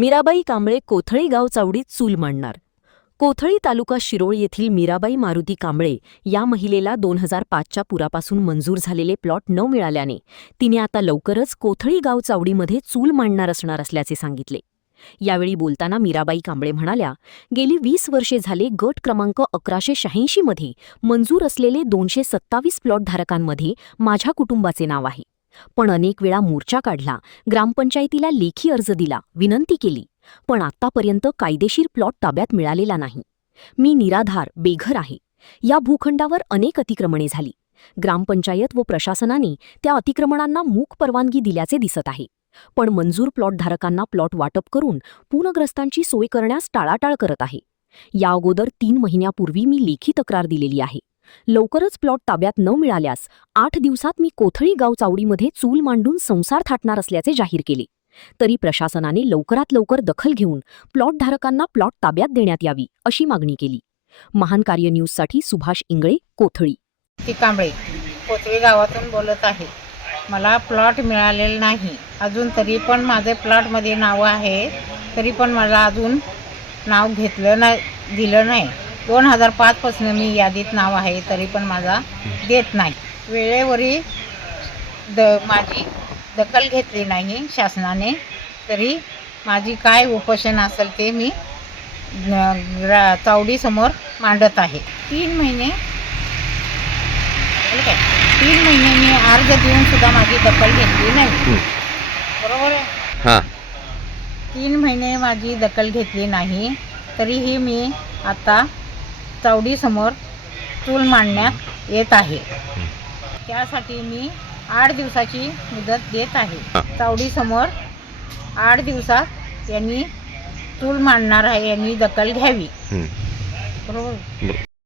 मीराबाई कांबळे कोथळी गाव चावडीत चूल मांडणार. कोथळी तालुका शिरोळ येथील मीराबाई मारुती कांबळे या महिलेला 2005च्या पुरापासून मंजूर झालेले प्लॉट न मिळाल्याने तिने आता लवकरच कोथळी गाव चावडीमध्ये चूल मांडणार असल्याचे सांगितले. यावेळी बोलताना मीराबाई कांबळे म्हणाल्या, गेली 20 वर्षे झाले गट क्रमांक 1186 मध्ये मंजूर असलेले 227 प्लॉट धारकांमध्ये माझ्या कुटुंबाचे नाव आहे. पण अनेक वेळा मोर्चा काढला, ग्रामपंचायतीला लेखी अर्ज दिला, विनंती केली, पण आतापर्यंत कायदेशीर प्लॉट ताब्यात मिळालेला नाही. मी निराधार बेघर आहे. या भूखंडावर अनेक अतिक्रमणे झाली. ग्रामपंचायत व प्रशासनाने त्या अतिक्रमणांना मूक परवानगी दिल्याचे दिसत आहे. पण मंजूर प्लॉटधारकांना प्लॉट वाटप करून पूरग्रस्तांची सोय करण्यास टाळाटाळ करत आहे. या अगोदर 3 महिन्यापूर्वी मी लेखी तक्रार दिलेली आहे. लवकरच प्लॉट ताब्यात न मिळाल्यास 8 दिवसात मी कोथळी गाव चावडीमध्ये चूल मांडून संसार थाटणार असल्याचे जाहीर केले. तरी प्रशासनाने लवकरात लवकर दखल घेऊन प्लॉटधारकांना प्लॉट ताब्यात देण्यात यावी अशी मागणी केली. महान कार्य न्यूजसाठी सुभाष इंगळे, कोथळी. ती कांबळे कोथळी गावातून बोलत आहे. मला प्लॉट मिळालेला नाही अजून, तरी पण माझे प्लॉटमध्ये नाव आहे, तरी पण मला अजून नाव घेतलं नाही, दिलं नाही. 2005 पासून मी यादीत नाव आहे, तरी पण माझा देत नाही. वेळेवरी माझी दखल घेतली नाही शासनाने, तरी माझी काय उपोषण असेल ते मी चावडीसमोर मांडत आहे. 3 महिने मी अर्ज देऊन सुद्धा माझी दखल घेतली नाही. बरोबर आहे. 3 महिने माझी दखल घेतली नाही, तरीही मी आता चावडीसमोर चूल मांडण्यात येत आहे. त्यासाठी मी 8 दिवसाची मुदत देत आहे. चावडीसमोर 8 दिवसात यांनी चूल मांडणार आहे, यांनी दखल घ्यावी. बरोबर.